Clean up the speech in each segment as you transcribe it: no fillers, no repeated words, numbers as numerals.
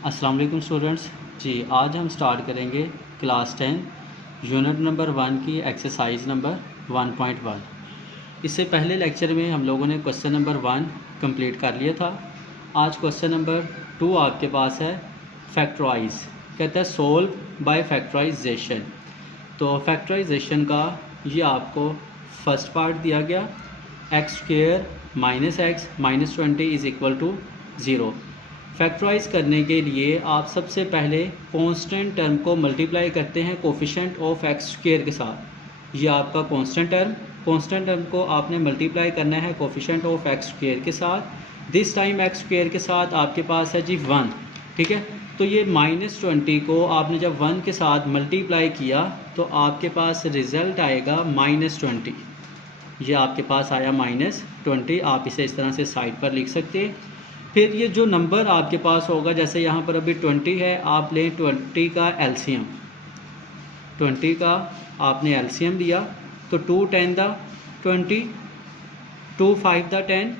अस्सलाम वालेकुम स्टूडेंट्स जी। आज हम स्टार्ट करेंगे क्लास 10 यूनिट नंबर 1 की एक्सरसाइज नंबर 1.1। इससे पहले लेक्चर में हम लोगों ने क्वेश्चन नंबर 1 कंप्लीट कर लिया था। आज क्वेश्चन नंबर 2 आपके पास है, फैक्टराइज। कहता है सोल्व बाय फैक्टराइजेशन। तो फैक्टराइजेशन का ये आपको फर्स्ट पार्ट दिया गया, x square minus x minus 20 is equal to 0। Factorise करने के लिए आप सबसे पहले कांस्टेंट टर्म को मल्टीप्लाई करते हैं कोफिशिएंट ऑफ एक्स स्क्वेयर के साथ। ये आपका कांस्टेंट टर्म को आपने मल्टीप्लाई करना है कोफिशिएंट ऑफ एक्स स्क्वेयर के साथ। दिस टाइम एक्स स्क्वेयर के साथ आपके पास है जी 1, ठीक है। तो ये -20 को आपने जब 1 के साथ मल्टीप्लाई किया तो आपके पास रिज़ल्ट आएगा -20। ये आपके पास आया -20। आप इसे इस तरह से साइड पर लिख सकते हैं। फिर ये जो नंबर आपके पास होगा, जैसे यहाँ पर अभी 20 है, आप लें 20 का एलसीएम। 20 का आपने एलसीएम लिया तो 2 10 दा 20, 2 5 दा 10।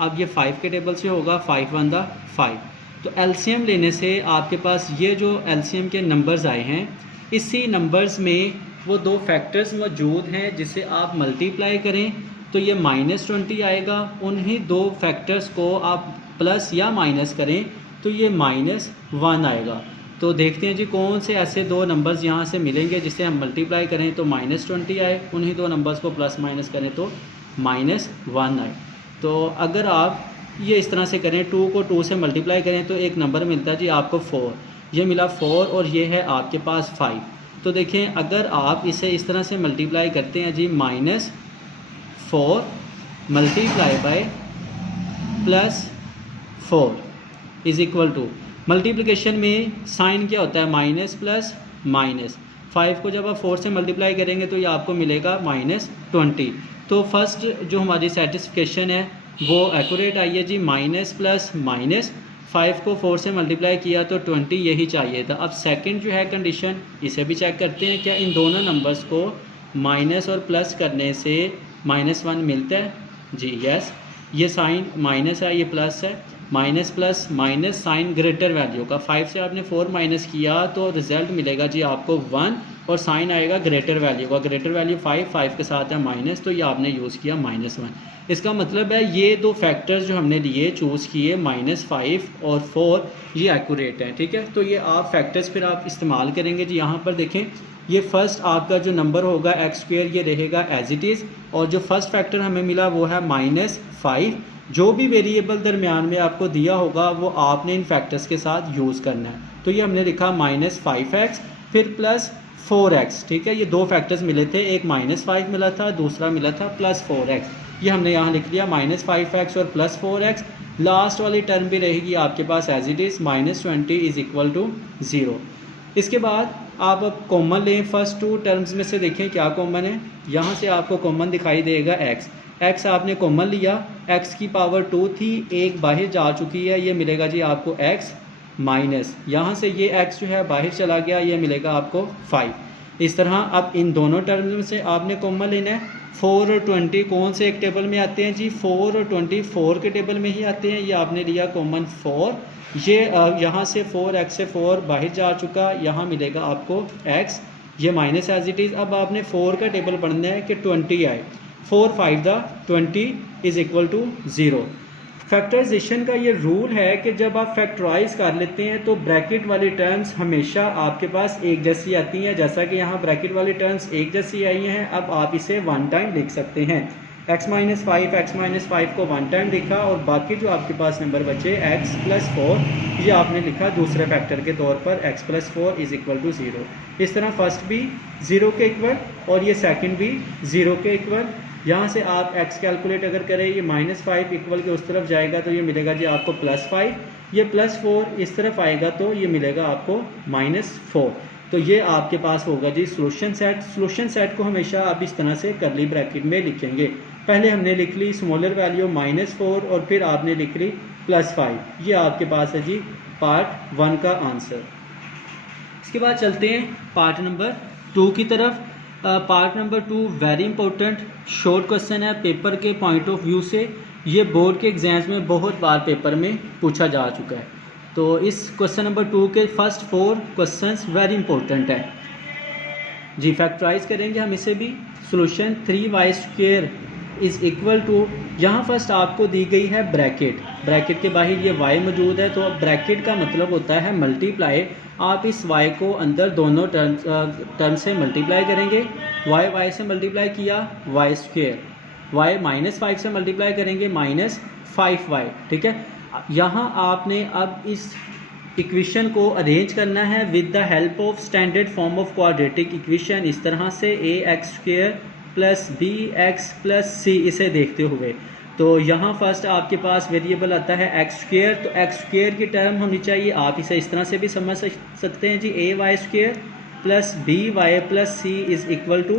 अब ये 5 के टेबल से होगा, 5 1 दा 5। तो एलसीएम लेने से आपके पास ये जो एलसीएम के नंबर्स आए हैं, इसी नंबर्स में वो दो फैक्टर्स मौजूद हैं जिसे आप मल्टीप्लाई करें तो ये -20 आएगा। उन्हीं दो फैक्टर्स को आप प्लस या माइनस करें तो ये -1 आएगा। तो देखते हैं जी कौन से ऐसे दो नंबर्स यहाँ से मिलेंगे जिसे हम मल्टीप्लाई करें तो -20 आए, उन्हीं दो नंबर्स को प्लस माइनस करें तो -1 आए। तो अगर आप ये इस तरह से करें, 2 को 2 से मल्टीप्लाई करें तो एक नंबर मिलता है जी आपको 4। ये मिला 4 और ये है आपके पास 5। तो देखें, अगर आप इसे इस तरह से मल्टीप्लाई करते हैं जी, -4 multiply by +4 is equal to, multiplication में साइन क्या होता है, माइनस प्लस माइनस। 5 को जब आप 4 से मल्टीप्लाई करेंगे तो ये आपको मिलेगा -20। तो फर्स्ट जो हमारी सेटिस्फिकेशन है वो एक्यूरेट आई है जी, माइनस प्लस माइनस। 5 को 4 से मल्टीप्लाई किया तो 20 यही चाहिए था। अब सेकंड जो है कंडीशन, इसे भी चेक करते हैं, क्या इन दोनों नंबर्स को माइनस और प्लस करने से -1 मिलता है जी, यस। ये साइन माइनस है, ये प्लस है, minus plus minus sign greater value का। 5 से आपने 4 माइनस किया तो रिजल्ट मिलेगा जी आपको 1 और साइन आएगा ग्रेटर वैल्यू का। ग्रेटर वैल्यू 5 के साथ है माइनस, तो ये आपने यूज़ किया -1। इसका मतलब है ये दो फैक्टर्स जो हमने लिए चूज़ किए, -5 और 4, ये एक्यूरेट हैं, ठीक है। तो ये आप फैक्टर्स फिर आप इस्तेमाल करेंगे जी। यहाँ पर देखें, ये फर्स्ट आपका जो नंबर होगा एक्स स्क्वेयर, ये रहेगा एज इट इज़, और जो फर्स्ट फैक्टर हमें मिला वो है -5। जो भी वेरिएबल दरमियान में आपको दिया होगा वो आपने इन फैक्टर्स के साथ यूज़ करना है। तो ये हमने लिखा -5x फिर +4x, ठीक है। ये दो फैक्टर्स मिले थे, एक -5 मिला था, दूसरा मिला था +4x। ये हमने यहाँ लिख लिया -5x और +4x। लास्ट वाली टर्म भी रहेगी आपके पास as it is, -20 is equal to 0। इसके बाद आप अब कॉमन लें, फर्स्ट टू टर्म्स में से देखें क्या कॉमन है। यहाँ से आपको कॉमन दिखाई देगा x आपने कॉमन लिया, x की पावर 2 थी, एक बाहर जा चुकी है, ये मिलेगा जी आपको x माइनस, यहाँ से ये x जो है बाहर चला गया, ये मिलेगा आपको 5। इस तरह अब इन दोनों टर्म्स में से आपने कॉमन लेना है। 4 और 20 कौन से एक टेबल में आते हैं जी, 4 और 20 4 के टेबल में ही आते हैं। ये आपने लिया कॉमन 4, ये यहाँ से 4x से 4 बाहर जा चुका, यहाँ मिलेगा आपको x, ये माइनस एज इट इज़। अब आपने 4 का टेबल पढ़ना है कि 20 आए, 4 5 दा 20 इज़ इक्वल टू 0। फैक्टराइजेशन का ये रूल है कि जब आप फैक्टराइज कर लेते हैं तो ब्रैकेट वाली टर्म्स हमेशा आपके पास एक जैसी आती हैं। जैसा कि यहाँ ब्रैकेट वाली टर्म्स एक जैसी आई हैं, अब आप इसे 1 टाइम लिख सकते हैं। x - 5 को 1 टाइम लिखा और बाकी जो आपके पास नंबर बचे x + 4, ये आपने लिखा दूसरे फैक्टर के तौर पर, x + 4 इज़ इक्वल टू 0। इस तरह फर्स्ट भी 0 के इक्वल और ये सेकंड भी 0 के इक्वल। यहाँ से आप x कैलकुलेट अगर करें, ये -5 इक्वल के उस तरफ जाएगा तो ये मिलेगा जी आपको +5, ये +4 इस तरफ आएगा तो ये मिलेगा आपको -4। तो ये आपके पास होगा जी सॉल्यूशन सेट। सॉल्यूशन सेट को हमेशा आप इस तरह से करली ब्रैकेट में लिखेंगे। पहले हमने लिख ली स्मॉलर वैल्यू -4 और फिर आपने लिख ली +5। ये आपके पास है जी पार्ट 1 का आंसर। इसके बाद चलते हैं पार्ट नंबर 2 की तरफ। Part number 2 very important short question है पेपर के पॉइंट ऑफ व्यू से। ये बोर्ड के एग्जाम्स में बहुत बार पेपर में पूछा जा चुका है। तो इस क्वेश्चन नंबर 2 के फर्स्ट 4 क्वेश्चंस वेरी इंपॉर्टेंट है जी। फैक्टराइज करेंगे हम इसे भी। Solution 3y² is equal to, यहाँ फर्स्ट आपको दी गई है ब्रैकेट, ब्रैकेट के बाहर ये y मौजूद है, तो ब्रैकेट का मतलब होता है मल्टीप्लाई। आप इस y को अंदर दोनों टर्म से मल्टीप्लाई करेंगे। y से मल्टीप्लाई किया y², y -5 से मल्टीप्लाई करेंगे -5y, ठीक है। यहाँ आपने अब इस इक्वेशन को अरेंज करना है with the help of standard form of quadratic equation, इस तरह से ax² + bx + c इसे देखते हुए। तो यहाँ फर्स्ट आपके पास वेरिएबल आता है x², तो x² की टर्म होनी चाहिए, आप इसे इस तरह से भी समझ सकते हैं जी, ay² + by + c is equal to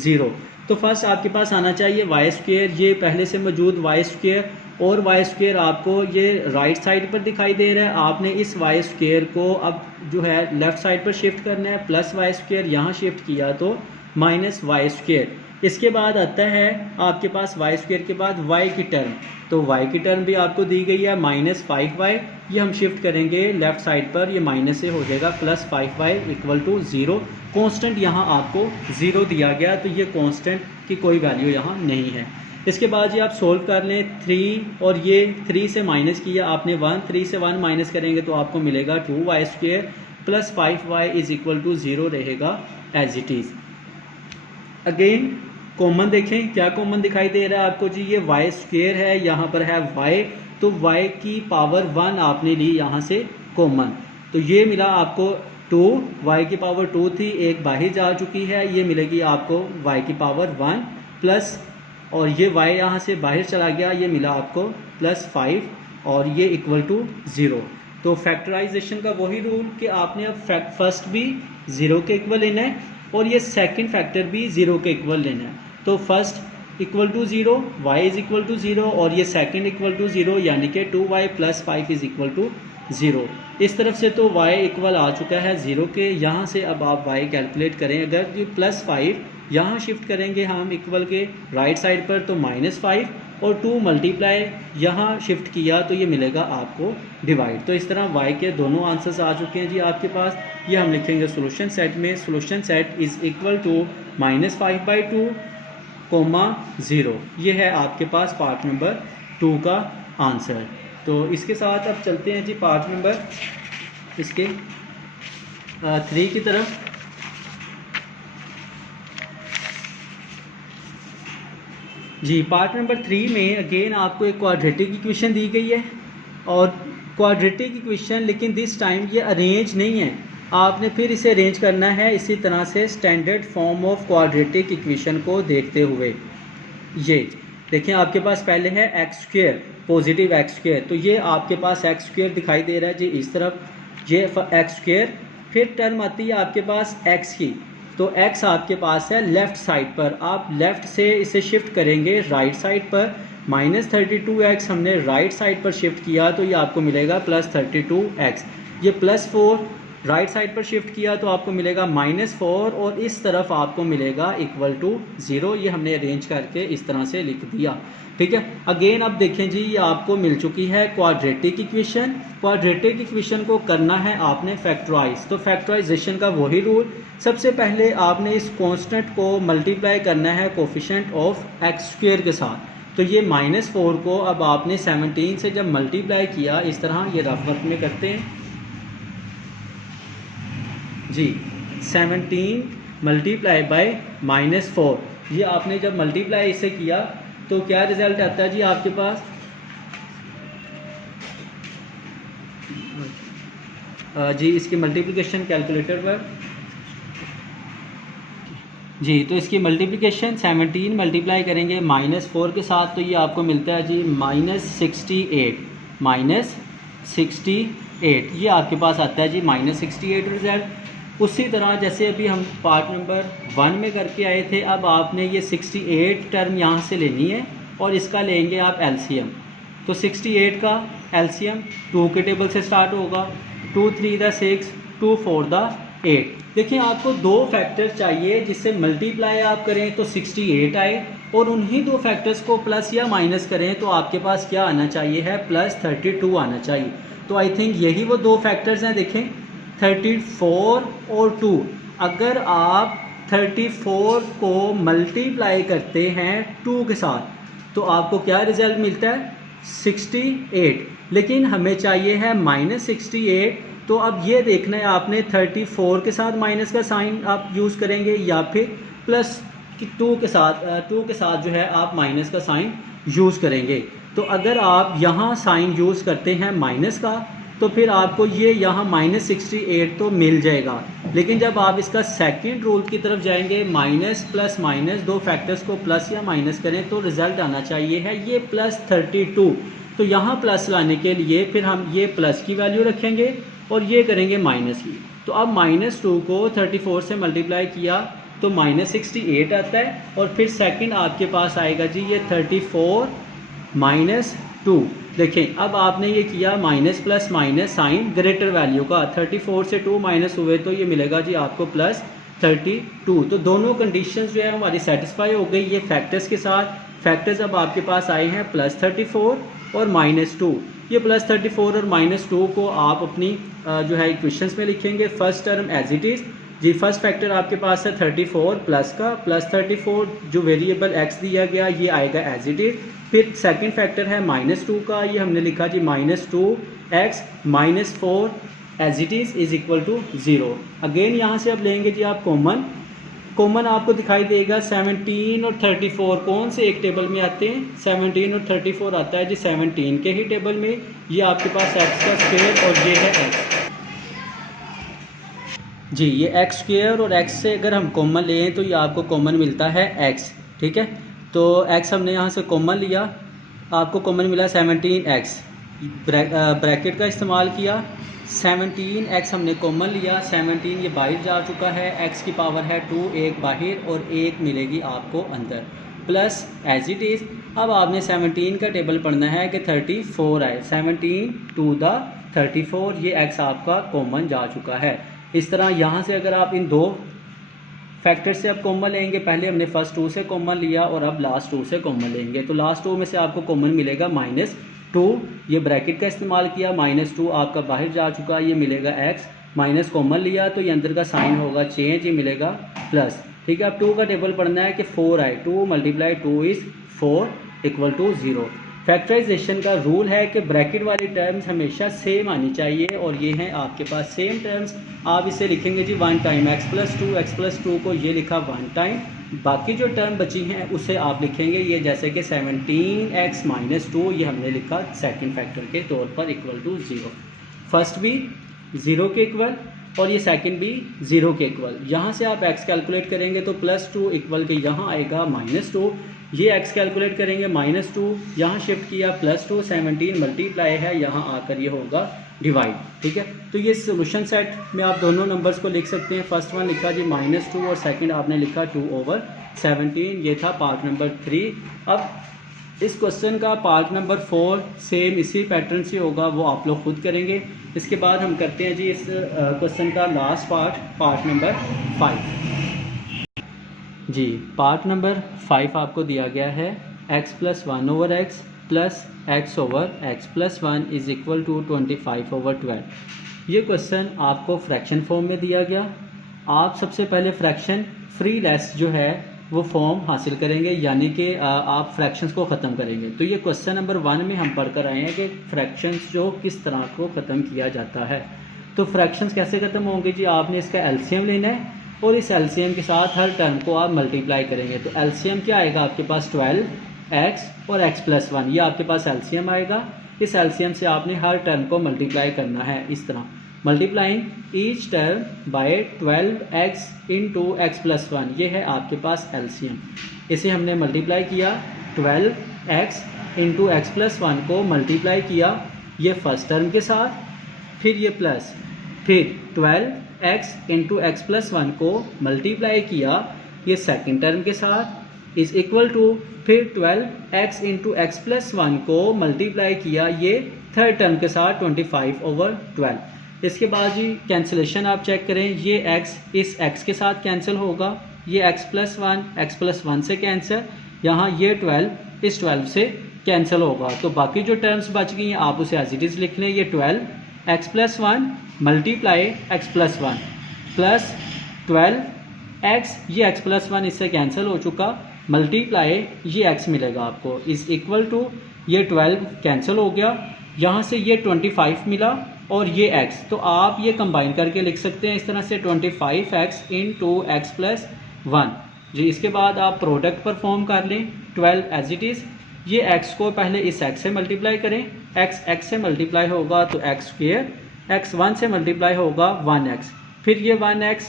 0। तो फर्स्ट आपके पास आना चाहिए y², ये पहले से मौजूद y² और y² आपको ये राइट साइड पर दिखाई दे रहा है। आपने इस y² को अब जो है लेफ़्ट साइड पर शिफ्ट करना है, प्लस y², यहाँ शिफ्ट किया तो -y²। इसके बाद आता है आपके पास y² के बाद y की टर्म, तो y की टर्म भी आपको दी गई है -5y, ये हम शिफ्ट करेंगे लेफ़्ट साइड पर, ये माइनस से हो जाएगा +5y = 0। कांस्टेंट यहाँ आपको 0 दिया गया, तो ये कांस्टेंट की कोई वैल्यू यहाँ नहीं है। इसके बाद ये आप सोल्व कर लें 3, और ये 3 से माइनस किया आपने 1, 3 से 1 माइनस करेंगे तो आपको मिलेगा 2y² + 5y = 0 रहेगा as it is. Again common देखें, क्या कॉमन दिखाई दे रहा है आपको जी, ये y² है, यहाँ पर है y, तो y की पावर 1 आपने ली यहाँ से कॉमन, तो ये मिला आपको 2, y की पावर 2 थी, एक बाहर जा चुकी है, ये मिलेगी आपको y की पावर 1 प्लस, और ये y यहाँ से बाहर चला गया, ये मिला आपको +5, और ये = 0। तो फैक्टराइजेशन का वही रूल कि आपने अब फर्स्ट भी 0 के इक्वल लेना है और ये सेकंड फैक्टर भी 0 के इक्वल लेना है। तो फर्स्ट = 0, y = 0, और ये सेकंड = 0, यानी कि 2y + 5 = 0। इस तरफ से तो y इक्वल आ चुका है 0 के, यहाँ से अब आप y कैलकुलेट करें। अगर ये +5 यहाँ शिफ्ट करेंगे हम इक्वल के राइट साइड पर, तो -5, और 2 मल्टीप्लाई यहाँ शिफ्ट किया तो ये मिलेगा आपको डिवाइड। तो इस तरह y के दोनों आंसर्स आ चुके हैं जी आपके पास। ये हम लिखेंगे सोल्यूशन सेट में, solution set is equal to -5/2, 0। ये है आपके पास पार्ट नंबर 2 का आंसर। तो इसके साथ अब चलते हैं जी पार्ट नंबर इसके 3 की तरफ। जी पार्ट नंबर 3 में अगेन आपको एक क्वाड्रेटिक इक्वेशन दी गई है, और क्वाड्रेटिक इक्वेशन लेकिन दिस टाइम ये अरेंज नहीं है, आपने फिर इसे अरेंज करना है इसी तरह से standard form of quadratic equation को देखते हुए। ये देखें आपके पास पहले है x², पॉजिटिव x², तो ये आपके पास x² दिखाई दे रहा है जी इस तरफ, ये x², फिर टर्म आती है आपके पास x की, तो x आपके पास है लेफ़्ट साइड पर, आप लेफ़्ट से इसे शिफ्ट करेंगे राइट साइड पर, -32x हमने राइट साइड पर शिफ्ट किया तो ये आपको मिलेगा +32x, ये +4 राइट साइड पर शिफ्ट किया तो आपको मिलेगा -4, और इस तरफ आपको मिलेगा = 0। ये हमने अरेंज करके इस तरह से लिख दिया, ठीक है। अगेन अब देखें जी ये आपको मिल चुकी है क्वाड्रेटिक इक्वेशन। क्वाड्रेटिक इक्वेशन को करना है आपने फैक्टराइज, तो फैक्टराइजेशन का वही रूल, सबसे पहले आपने इस कांस्टेंट को मल्टीप्लाई करना है कोफिशिएंट ऑफ x² के साथ। तो ये -4 को अब आपने 17 से जब मल्टीप्लाई किया, इस तरह ये रफ वर्क में करते हैं जी, 17 × -4, ये आपने जब मल्टीप्लाई इसे किया तो क्या रिजल्ट आता है जी आपके पास, जी इसकी मल्टीप्लिकेशन कैलकुलेटर पर जी, तो इसकी मल्टीप्लिकेशन 17 मल्टीप्लाई करेंगे -4 के साथ, तो ये आपको मिलता है जी -68, ये आपके पास आता है जी -68 रिजल्ट। उसी तरह जैसे अभी हम पार्ट नंबर 1 में करके आए थे, अब आपने ये 68 टर्म यहाँ से लेनी है और इसका लेंगे आप एलसीएम। तो 68 का एलसीएम 2 के टेबल से स्टार्ट होगा, 2 3 द 6, 2 4 द 8। देखिए आपको दो फैक्टर चाहिए जिससे मल्टीप्लाई आप करें तो 68 आए, और उन्हीं दो फैक्टर्स को प्लस या माइनस करें तो आपके पास क्या आना चाहिए है, +32 आना चाहिए। तो आई थिंक यही वो दो फैक्टर्स हैं। देखें 34 और 2, अगर आप 34 को मल्टीप्लाई करते हैं 2 के साथ तो आपको क्या रिजल्ट मिलता है 68, लेकिन हमें चाहिए है -68। तो अब ये देखना है आपने 34 के साथ माइनस का साइन आप यूज़ करेंगे या फिर प्लस 2 के साथ जो है आप माइनस का साइन यूज़ करेंगे। तो अगर आप यहाँ साइन यूज़ करते हैं माइनस का तो फिर आपको ये यहाँ -68 तो मिल जाएगा। लेकिन जब आप इसका सेकंड रूल की तरफ जाएंगे, माइनस प्लस माइनस दो फैक्टर्स को प्लस या माइनस करें तो रिजल्ट आना चाहिए है ये +32। तो यहाँ प्लस लाने के लिए फिर हम ये प्लस की वैल्यू रखेंगे और ये करेंगे माइनस की। तो अब -2 को 34 से मल्टीप्लाई किया तो -68 आता है और फिर सेकंड आपके पास आएगा जी ये 34 -2। देखें अब आपने ये किया minus plus minus sign greater value का, 34 से 2 माइनस हुए तो ये मिलेगा जी आपको +32। तो दोनों कंडीशंस जो है हमारी सेटिस्फाई हो गई ये फैक्टर्स के साथ। फैक्टर्स अब आपके पास आए हैं +34 और -2। ये +34 और -2 को आप अपनी जो है इक्वेशंस में लिखेंगे। First term as it is जी, फर्स्ट फैक्टर आपके पास है 34 प्लस का, +34 जो वेरिएबल x दिया गया ये आएगा एज इट इज़। फिर सेकंड फैक्टर है -2 का, ये हमने लिखा जी -2x -4 as it is equal to 0। Again यहाँ से अब लेंगे जी आप कॉमन आपको दिखाई देगा 17 और 34 कौन से एक टेबल में आते हैं, 17 और 34 आता है जी 17 के ही टेबल में। ये आपके पास x का स्क्वायर और ये है x जी, ये एक्स स्क्वायर और x से अगर हम कॉमन लें तो ये आपको कॉमन मिलता है x। ठीक है, तो x हमने यहाँ से कॉमन लिया, आपको कॉमन मिला 17x, ब्रैकेट का इस्तेमाल किया, 17x हमने कॉमन लिया, 17 ये बाहर जा चुका है, x की पावर है 2, एक बाहर और एक मिलेगी आपको अंदर, प्लस एज इट इज़। अब आपने 17 का टेबल पढ़ना है कि 34 आए, 17 टू द 34, ये x आपका कॉमन जा चुका है। इस तरह यहाँ से अगर आप इन दो फैक्टर से अब कॉमन लेंगे, पहले हमने फर्स्ट 2 से कॉमन लिया और अब लास्ट 2 से कॉमन लेंगे, तो लास्ट 2 में से आपको कॉमन मिलेगा -2, ये ब्रैकेट का इस्तेमाल किया, -2 आपका बाहर जा चुका, ये मिलेगा x, माइनस कॉमन लिया तो ये अंदर का साइन होगा चेंज, ये मिलेगा प्लस। ठीक है, अब 2 का टेबल पढ़ना है कि 4 आए, 2 × 2 इज़ 4 = 0। फैक्टराइजेशन का रूल है कि ब्रैकेट वाली टर्म्स हमेशा सेम आनी चाहिए और ये हैं आपके पास सेम टर्म्स। आप इसे लिखेंगे जी 1 टाइम x+2 को ये लिखा 1 टाइम, बाकी जो टर्म बची हैं उसे आप लिखेंगे ये जैसे कि 17x -2, ये हमने लिखा सेकंड फैक्टर के तौर पर = 0। फर्स्ट भी 0 के इक्वल और ये सेकंड भी 0 के इक्वल। यहाँ से आप x कैलकुलेट करेंगे तो +2 इक्वल के यहाँ आएगा -2, ये x कैलकुलेट करेंगे -2, यहाँ शिफ्ट किया +2, 17 मल्टीप्लाई है, यहाँ आकर ये होगा डिवाइड। ठीक है, तो ये सोल्यूशन सेट में आप दोनों नंबर्स को लिख सकते हैं। फर्स्ट वन लिखा जी -2 और सेकंड आपने लिखा 2/17, ये था पार्ट नंबर 3। अब इस क्वेश्चन का पार्ट नंबर 4 सेम इसी पैटर्न से होगा, वो आप लोग खुद करेंगे। इसके बाद हम करते हैं जी इस क्वेश्चन का लास्ट पार्ट नंबर 5 जी। पार्ट नंबर 5 आपको दिया गया है x + 1/x + x/x + 1 = 25/12। ये क्वेश्चन आपको फ्रैक्शन फॉर्म में दिया गया। आप सबसे पहले फ्रैक्शन फ्री लेस जो है वो फॉर्म हासिल करेंगे, यानी कि आप फ्रैक्शंस को ख़त्म करेंगे। तो ये क्वेश्चन नंबर 1 में हम पढ़कर आए हैं कि फ्रैक्शंस जो किस तरह को ख़त्म किया जाता है। तो फ्रैक्शंस कैसे ख़त्म होंगे जी, आपने इसका एलसीएम लेना है और इस एलसीएम के साथ हर टर्म को आप मल्टीप्लाई करेंगे। तो एलसीएम क्या आएगा आपके पास 12x और x + 1, ये आपके पास एलसीएम आएगा। इस एलसीएम से आपने हर टर्म को मल्टीप्लाई करना है इस तरह, multiplying each term by 12x × x + 1, ये है आपके पास एलसीएम। इसे हमने मल्टीप्लाई किया, 12x × x + 1 को मल्टीप्लाई किया ये फर्स्ट टर्म के साथ, फिर ये प्लस, फिर 12x × x + 1 को मल्टीप्लाई किया ये सेकंड टर्म के साथ = फिर 12x × x + 1 को मल्टीप्लाई किया ये थर्ड टर्म के साथ 25/12। इसके बाद जी कैंसिलेशन आप चेक करें, ये x इस x के साथ कैंसिल होगा, ये x + 1 से कैंसिल, यहाँ ये 12 इस 12 से कैंसिल होगा, तो बाकी जो टर्म्स बच गई हैं आप उसे एज इट इज़ लिख लें। ये 12x+1 multiply x+1 plus 12x, ये x+1 इससे कैंसिल हो चुका, मल्टीप्लाई ये x मिलेगा आपको, इज़ इक्वल टू ये 12 कैंसिल हो गया, यहाँ से ये 25 मिला और ये x, तो आप ये कंबाइन करके लिख सकते हैं इस तरह से 25x × x+1 जी। इसके बाद आप प्रोडक्ट परफॉर्म कर लें, 12 एज इट इज़, ये x को पहले इस x से मल्टीप्लाई करें, x से मल्टीप्लाई होगा तो x², x1 से मल्टीप्लाई होगा 1x, फिर ये 1x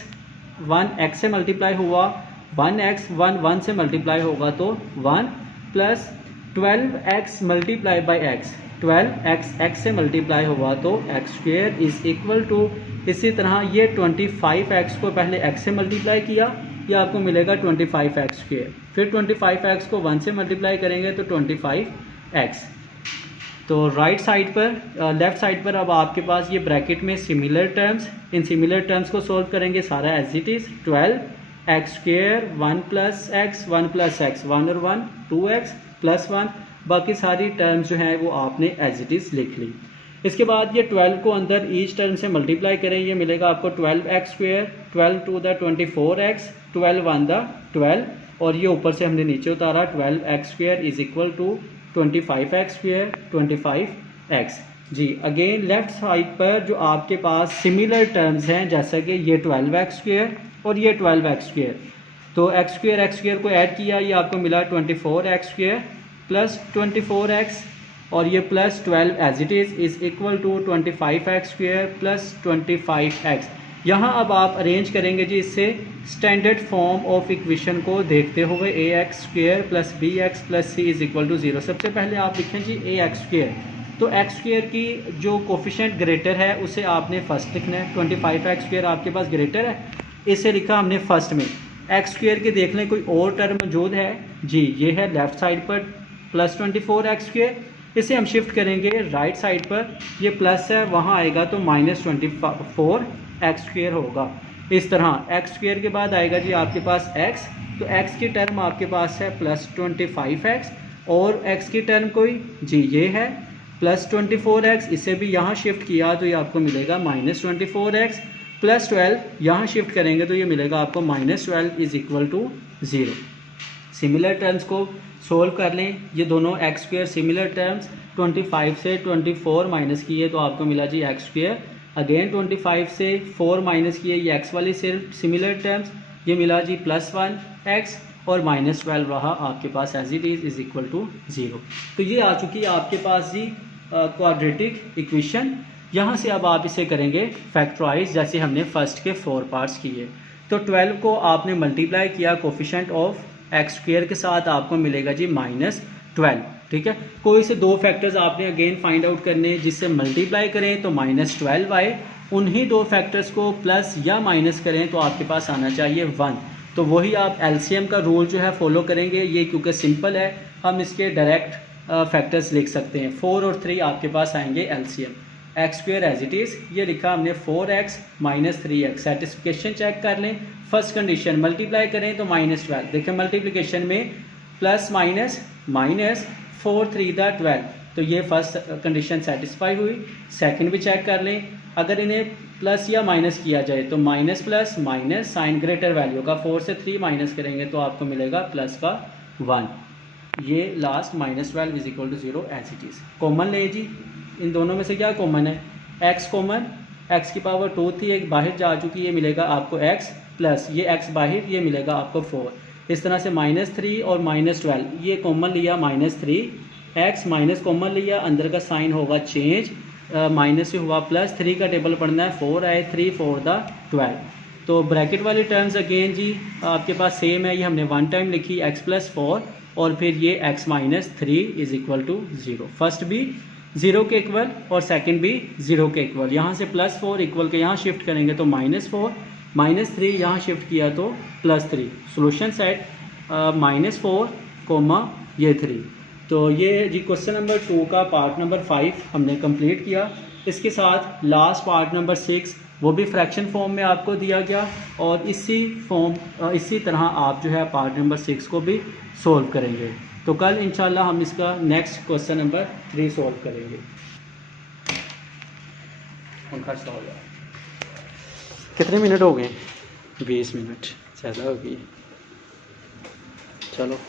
से मल्टीप्लाई हुआ 1x, 1 से मल्टीप्लाई होगा तो 1 plus 12x multiply by x, 12x से मल्टीप्लाई हुआ तो x² इज़ इक्वल टू, इसी तरह ये 25x को पहले x से मल्टीप्लाई किया, ये आपको मिलेगा 25x², फिर 25x को 1 से मल्टीप्लाई करेंगे तो 25x। तो राइट साइड पर, लेफ़्ट साइड पर अब आपके पास ये ब्रैकेट में similar terms, in similar terms को सॉल्व करेंगे सारा as it is, 12x², 1 + x, 1 + x, 1 और 1 2x + 1, बाकी सारी टर्म्स जो हैं वो आपने एज इट इज़ लिख ली। इसके बाद ये 12 को अंदर ईच टर्म से मल्टीप्लाई करें, ये मिलेगा आपको 12x², 12 × 2 = 24x, 12 × 1 = 12, और ये ऊपर से हमने नीचे उतारा 12x² is equal to 25x² 25x जी। अगेन लेफ़्ट साइड पर जो आपके पास सिमिलर टर्म्स हैं, जैसा कि ये 12x² और ये 12x², तो x² को ऐड किया, ये आपको मिला 24x² प्लस 24x, और ये plus 12 as it is equal to 25x² plus 25x। यहाँ अब आप अरेंज करेंगे जी इससे स्टैंडर्ड फॉर्म ऑफ इक्वेशन को देखते हुए, ax² plus bx plus c is equal to 0। सबसे पहले आप लिखें जी ax², तो x² की जो कोफिशेंट ग्रेटर है उसे आपने फर्स्ट लिखना है, 25x² आपके पास ग्रेटर है, इसे लिखा हमने फर्स्ट में। x² के देख लें कोई और टर्म मौजूद है जी, ये है लेफ़्ट साइड पर प्लस 24x², इसे हम शिफ्ट करेंगे राइट साइड पर, ये प्लस है वहाँ आएगा तो -24x² होगा। इस तरह x² के बाद आएगा जी आपके पास x, तो x की टर्म आपके पास है प्लस 25x, और x की टर्म कोई जी ये है प्लस 24x, इसे भी यहाँ शिफ्ट किया तो ये आपको मिलेगा -24x प्लस 12, यहाँ शिफ्ट करेंगे तो ये मिलेगा आपको -12 is equal to 0। Similar terms को सोल्व कर लें, ये दोनों x² सिमिलर टर्म्स 25 से 24 माइनस किए तो आपको मिला जी x², अगेन 25 से 4 माइनस किए, ये x वाली सिमिलर टर्म्स, ये मिला जी +1x, और -12 रहा आपके पास as it is equal to 0। तो ये आ चुकी है आपके पास जी क्वाड्रेटिक इक्वेशन। यहाँ से अब आप इसे करेंगे फैक्टराइज, जैसे हमने फर्स्ट के 4 पार्ट्स किए। तो 12 को आपने मल्टीप्लाई किया कोफिशेंट ऑफ x² के साथ, आपको मिलेगा जी -12, ठीक है। कोई से दो फैक्टर्स आपने अगेन फाइंड आउट करने, जिससे मल्टीप्लाई करें तो -12 आए, उन्हीं दो फैक्टर्स को प्लस या माइनस करें तो आपके पास आना चाहिए 1। तो वही आप एलसीएम का रूल जो है फॉलो करेंगे, ये क्योंकि सिंपल है हम इसके डायरेक्ट फैक्टर्स लिख सकते हैं। 4 और 3 आपके पास आएंगे LCM, x² as it is, ये लिखा हमने 4x - 3x। सेटिस्फिकेशन चेक कर लें, फर्स्ट कंडीशन मल्टीप्लाई करें तो -12, देखें मल्टीप्लिकेशन में प्लस माइनस माइनस 4 × 3 = 12, तो ये फर्स्ट कंडीशन सेटिस्फाई हुई। सेकंड भी चेक कर लें, अगर इन्हें प्लस या माइनस किया जाए तो minus plus minus sign greater value का 4 से 3 माइनस करेंगे तो आपको मिलेगा प्लस का 1, ये last -12 is equal to 0 as it is. Common ले जी, इन दोनों में से क्या कॉमन है, x कॉमन, x की पावर 2 थी, एक बाहर जा चुकी है, मिलेगा आपको x प्लस ये x बाहर, ये मिलेगा आपको 4। इस तरह से -3 और -12 ये कॉमन लिया -3x, माइनस कॉमन लिया, अंदर का साइन होगा चेंज, माइनस से हुआ प्लस, 3 का टेबल पढ़ना है 4 आए, 3 × 4 = 12। तो ब्रैकेट वाली टर्म्स अगेन जी आपके पास सेम है, ये हमने 1 टाइम लिखी x + 4, और फिर ये x - 3 is equal to 0। First भी 0 के इक्वल और सेकंड भी 0 के इक्वल, यहाँ से +4 इक्वल के यहाँ शिफ्ट करेंगे तो -4, -3 यहाँ शिफ्ट किया तो +3। सोल्यूशन सेट -4, ये 3। तो ये जी क्वेश्चन नंबर 2 का पार्ट नंबर 5 हमने कंप्लीट किया। इसके साथ लास्ट पार्ट नंबर 6 वो भी फ्रैक्शन फॉर्म में आपको दिया गया, और इसी तरह आप जो है पार्ट नंबर 6 को भी सोल्व करेंगे। तो कल इंशाल्लाह हम इसका नेक्स्ट क्वेश्चन नंबर 3 सॉल्व करेंगे। पंखा स्टार्ट हो गया। कितने मिनट हो गए? 20 मिनट, ज़्यादा हो गई। चलो।